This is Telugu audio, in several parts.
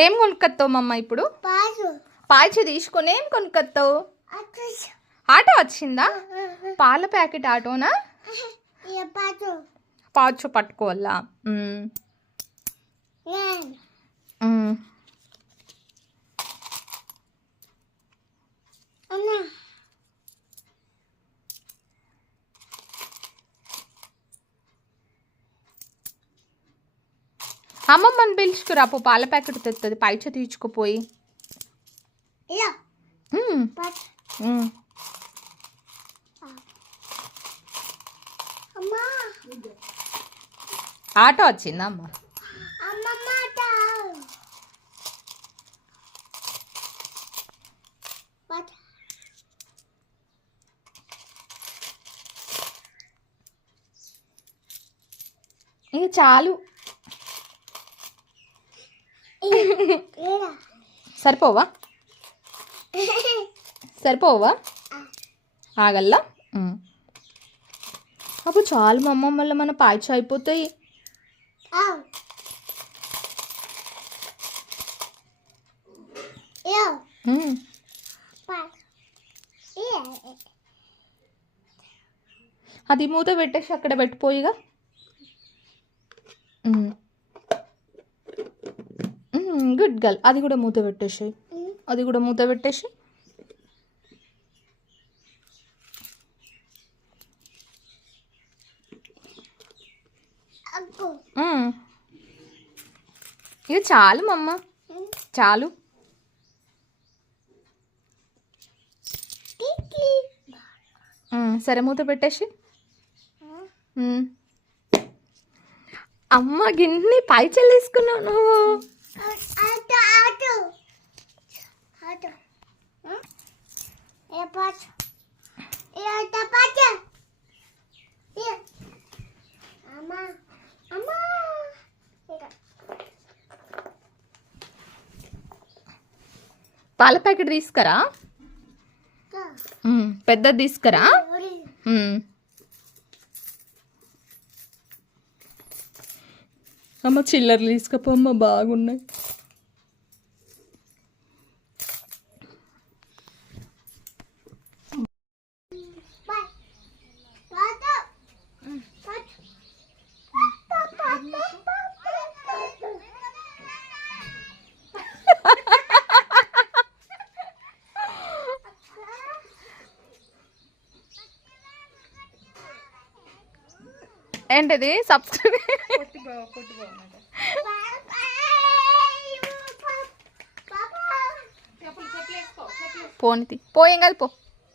ఏం కొనుక్కొత్తావు మమ్మ ఇప్పుడు? పాయచ తీసుకొని ఏం కొనుక్కొత్తావు? ఆటో వచ్చిందా? పాల ప్యాకెట్ ఆటోనా? పాచు పట్టుకోవాలా? అమ్మమ్మని పిలుచుకురా, పాల ప్యాకెట్ తెస్తుంది. పైచ తీర్చుకుపోయి ఆటో వచ్చిందా అమ్మ? ఇక చాలు. సరిపోవా? సరిపోవా? ఆగల్లా? అప్పుడు చాలు మా అమ్మ, మళ్ళీ మన పాయచ అయిపోతాయి. అది మూత పెట్టేసి అక్కడ పెట్టిపోయిగా. Good girl. అది కూడా మూత పెట్టేసి, అది కూడా మూత పెట్టేసి. ఇక చాలు మమ్మ, చాలు. సరే మూత పెట్టేసి. అమ్మ గిన్ని పైచలు తీసుకున్నావు నువ్వు. పాల ప్యాకెట్ తీసుకురా, పెద్దది తీసుకురా. అమ్మ చిల్లర్లు తీసుకపోమ్మ, బాగున్నాయి. ఏంటిది? సబ్స్క్రైబ్ పోనిది పోయేం కాదు, పో.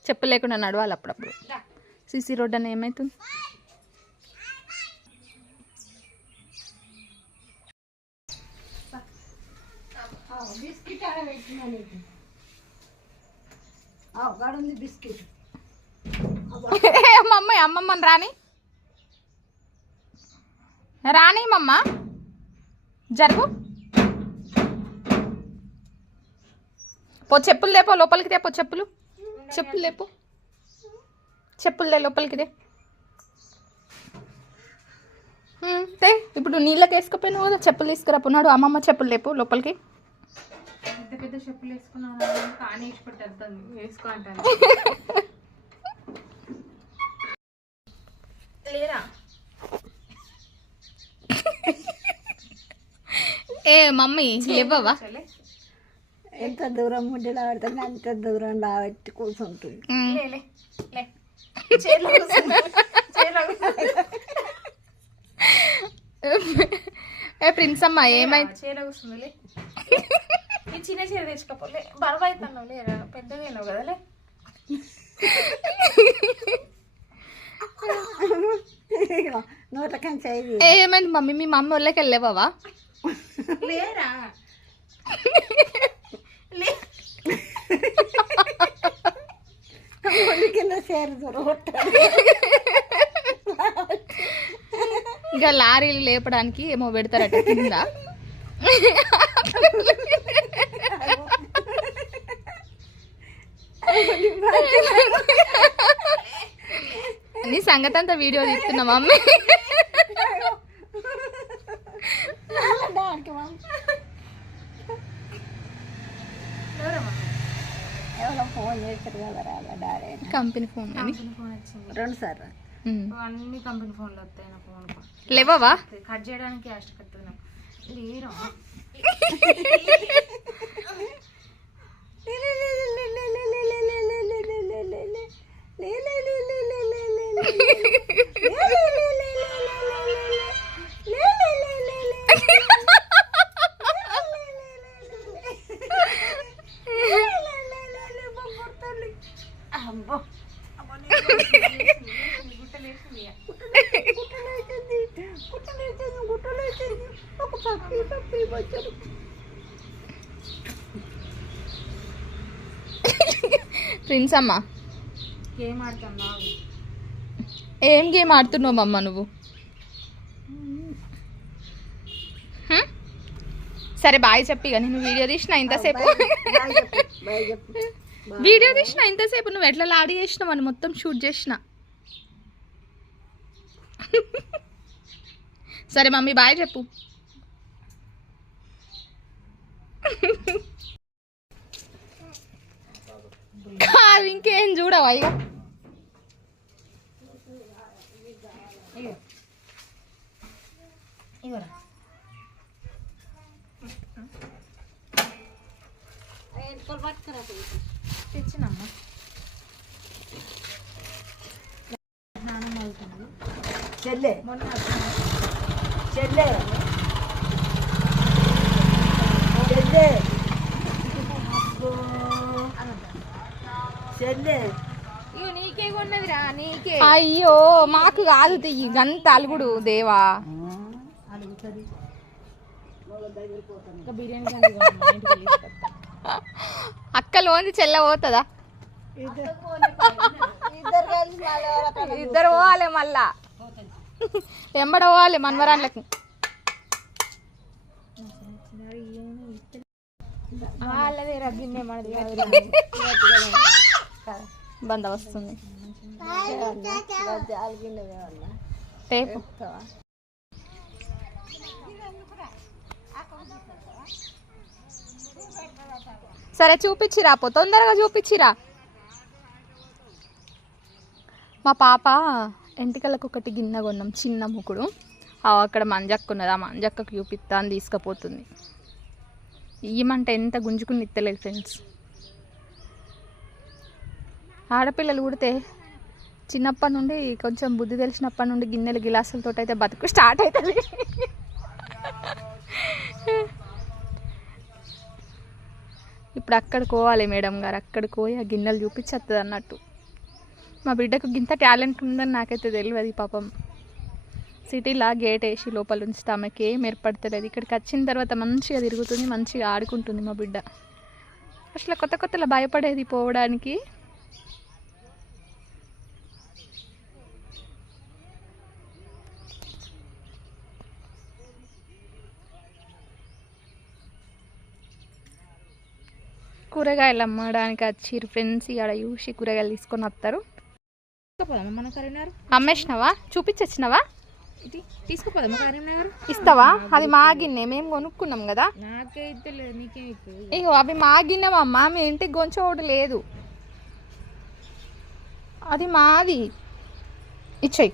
చెప్పులు లేకుండా నడవాలి అప్పుడప్పుడు. సిసి రోడ్ అని ఏమవుతుంది? అమ్మమ్మ అమ్మమ్మని రాని రాని మమ్మ, జరుగు. పో, చెప్పులు లేపో, లోపలికి రేపో. చెప్పులు లేపో, చెప్పులు లే, లోపలికి రే. ఇప్పుడు నీళ్ళకి వేసుకుపోయినావు కదా, చెప్పులు తీసుకురాపోన్నాడు. అమ్మమ్మ చెప్పులు లేపు, లోపలికి. పెద్ద పెద్ద చెప్పులు వేసుకున్నాను, కానీ వేసుకో అంటాను. లేరా? ఏ మమ్మీ లేవవా? ఎంత దూరం ముడ్డిలో పడుతుంది అంత దూరం రాబట్టి కూర్చుంటుంది. ఏ ప్రిన్స్ అమ్మ ఏమైంది? చీర కూర్చుందిలే. ఈ చిన్న చీర తెచ్చుకోపోలే, బరువు అవుతున్నావు. లేరా? పెద్దగా కదలే. నోట్లకంచి ఏమైంది మమ్మీ? మీ మమ్మీ వాళ్ళకి వెళ్ళేవా? లేరా? కింద చేరు ఇంకా లారీలు లేపడానికి ఏమో పెడతారట కింద. నీ సంగతి అంతా వీడియో తీస్తున్నా మమ్మీ. ఫోన్ చేస్తారు కదా రాదా డాడీ కంపెనీ ఫోన్ అని కంపెనీ ఫోన్ వచ్చింది 2 సార్లు అన్ని కంపెనీ ఫోన్లు వస్తాయి నా ఫోన్ లేవవా కట్ చేయడానికి కష్టపడుతుంది నాకు లేరా ప్రిన్స్ అమ్మ గేమ్ ఆడతాం బాగు ఏం గేమ్ ఆడుతున్నావు అమ్మ నువ్వు సరే బాయ్ చెప్పి కానీ నువ్వు వీడియో తీసిన ఇంతసేపు వీడియో తీసిన ఇంతసేపు నువ్వు ఎట్లా లాడి చేసినావు అని మొత్తం షూట్ చేసిన సరే మమ్మీ బాయ్ చెప్పు కాదు ఇంకేం చూడవా ఇక ఇవరా తెచ్చినమ్మా స్నానం అవుతుంది చెల్లె మొన్న చెల్లె చెల్లె చెల్లె ఇగో నీకే కొన్నదిరా నీకే అయ్యో మాకు కాదు తియ్యి గంత అలుగుడు దేవా అడుగుతుంది ఇంకా బిర్యానీ గంజి కొన్నా, ఇంటికి వెళ్ళి తీసుకొస్తా. అక్కలోంచి చెల్ల పోతుందా ఇద్దరు కలిసి మళ్ళీ ఇద్దరు పోవాలి మళ్ళా ఎంబడ పోవాలి మన్మరాన్లకి వాళ్ళదే రగ్గిన్నే మనది బంద వస్తుంది టేపు సరే చూపించిరా పో తొందరగా చూపించిరా మా పాప ఎంటికలకు ఒకటి గిన్నె కొన్నాం చిన్న ముకుడు అక్కడ మంజక్క ఉన్నది ఆ మంజక్కకు చూపిస్తా అని తీసుకుపోతుంది ఇయ్యమంటే ఎంత గుంజుకుని ఇత్తలేదు ఫ్రెండ్స్ ఆడపిల్లలు ఉడితే చిన్నప్పటి నుండి కొంచెం బుద్ధి తెలిసినప్పటి నుండి గిన్నెలు గిలాసులతో అయితే బతుకు స్టార్ట్ అవుతుంది ఇప్పుడు అక్కడికి పోవాలి మేడం గారు అక్కడికి పోయి ఆ గిన్నెలు చూపించేస్తుంది అన్నట్టు మా బిడ్డకు గింత టాలెంట్ ఉందని నాకైతే తెలియదు పాపం సిటీలా గేట్ వేసి లోపల ఉంచితే ఆమెకి ఏం ఏర్పడతలేదు ఇక్కడికి వచ్చిన తర్వాత మంచిగా తిరుగుతుంది మంచిగా ఆడుకుంటుంది మా బిడ్డ అసలు కొత్త కొత్తలా భయపడేది పోవడానికి కూరగాయలు అమ్మడానికి వచ్చిర్రు ఫ్రెండ్స్ ఇక్కడ చూసి కూరగాయలు తీసుకొని వస్తారు తీసుకుపోదామా మన కరీంనగర్ అమ్మేసినావా చూపించొచ్చినావా ఇది తీసుకుపోదామా కరీంనగర్ ఇస్తావా అది మా గిన్నె మేము కొనుక్కున్నాం కదా నాకే ఇద్దలేదు నీకేం ఇస్తుంది ఇగో అవి మా గిన్నెమమ్మా మీ ఇంటికి గొంచోడు లేదు అది మాది ఇచ్చేయి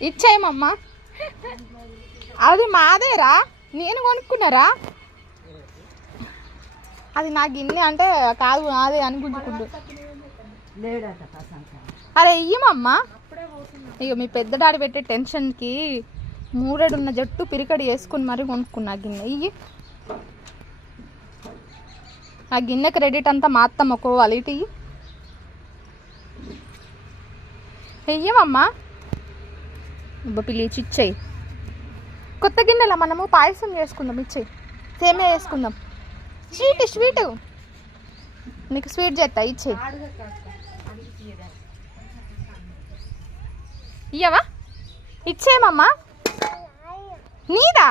ఇచ్చేయమమ్మా అది మాదేరా నేను కొనుక్కున్నారా అది నా గిన్నె అంటే కాదు నాదే అని గుంజుకుంటు అరే ఇయ్యమమ్మా ఇక మీ పెద్ద డాడీ పెట్టే టెన్షన్కి మూరెడున్న జట్టు పిరికడి వేసుకుని మరీ కొనుక్కున్నా గిన్నె ఇయ్యి ఆ గిన్నె క్రెడిట్ అంతా మా అత్తమ్మ కోవాలి ఇటు వెయ్యమమ్మా పిలిచి ఇచ్చేయి కొత్త గిన్నెలా మనము పాయసం చేసుకుందాం ఇచ్చేయి సేమే వేసుకుందాం స్వీట్ నీకు స్వీట్ చేస్తా ఇచ్చేయి ఇయ్యవా ఇచ్చేయమమ్మా నీదా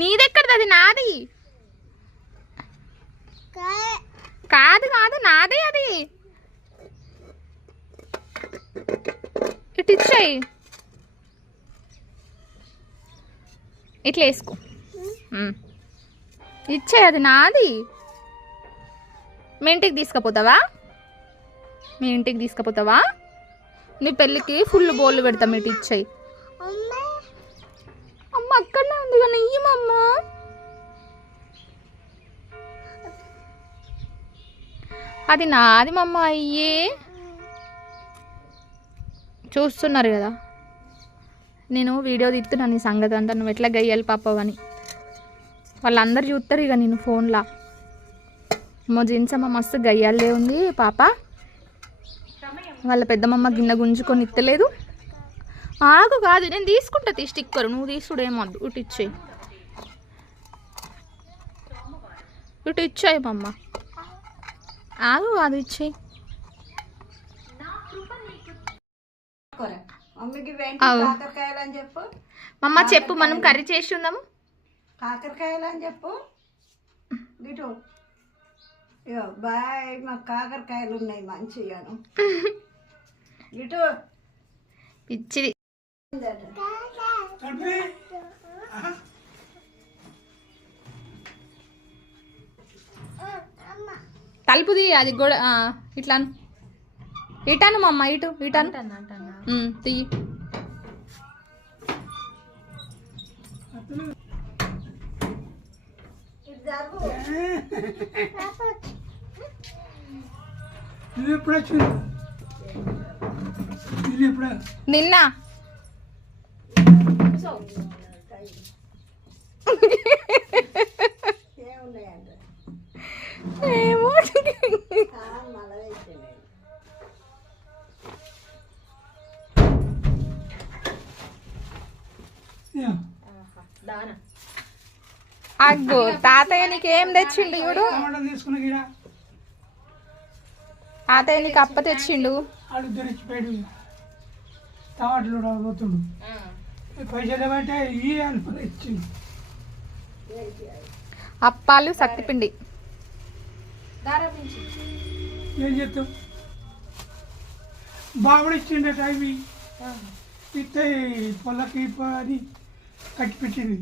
నీదెక్కడిది అది నాది కాదు కాదు నాదే అది ఇటు ఇచ్చేయి ఇట్లా వేసుకో ఇచ్చే, అది నాది. మీ ఇంటికి తీసుకుపోతావా? మీ ఇంటికి తీసుకుపోతావా? నీ పెళ్ళికి ఫుల్ బోళ్ళు పెడతాం, ఇటు ఇచ్చేయి. అమ్మ అక్కడనే ఉంది కానీ ఇయ్యమమ్మ. అది నాది మమ్మ. అయ్యే చూస్తున్నారు కదా, నేను వీడియో తీస్తున్నాను నీ సంగతి అంతా, నువ్వు ఎట్లా గయ్యాలి పాపవని. వాళ్ళందరూ చూస్తారు ఇక నేను ఫోన్లో. మా జీన్సమ్మ మస్తు గయ్యాలే ఉంది పాప. వాళ్ళ పెద్దమ్మ గిన్నె గుంజుకొని ఇత్తలేదు. ఆగు, కాదు నేను తీసుకుంటా స్టిక్కర్, నువ్వు తీసుడేమొద్దు. ఇటు ఇచ్చేయి, ఇటు ఇచ్చాయి మమ్మ. ఆగు, కాదు ఇచ్చేయి. మమ్మీకి కాకరకాయలు అని చెప్పు. మమ్మ చెప్పు, మనం కర్రీ చేసి ఉందాము. కాకరకాయలు అని చెప్పు. ఇటు ఇగో బాయ్, మాకు కాకరకాయలు ఉన్నాయి మంచిగాను. ఇటు పిచ్చిది. తలుపుది అది కూడా ఇట్లాను. ఇటాను మమ్మ, ఇటు ఇటాను తీయి. నిన్న ఏమో అగ్గో తాతయ్య నీకు ఏం తెచ్చిండు చూడు. తాతయ్య నీకు అప్ప తెచ్చిండు. అప్పాలు సత్తిపిండి. ఏం చెప్తావు? బాబుడు ఇచ్చిండట అవి ఇస్తే పొలకి అని కట్టి పెట్టింది.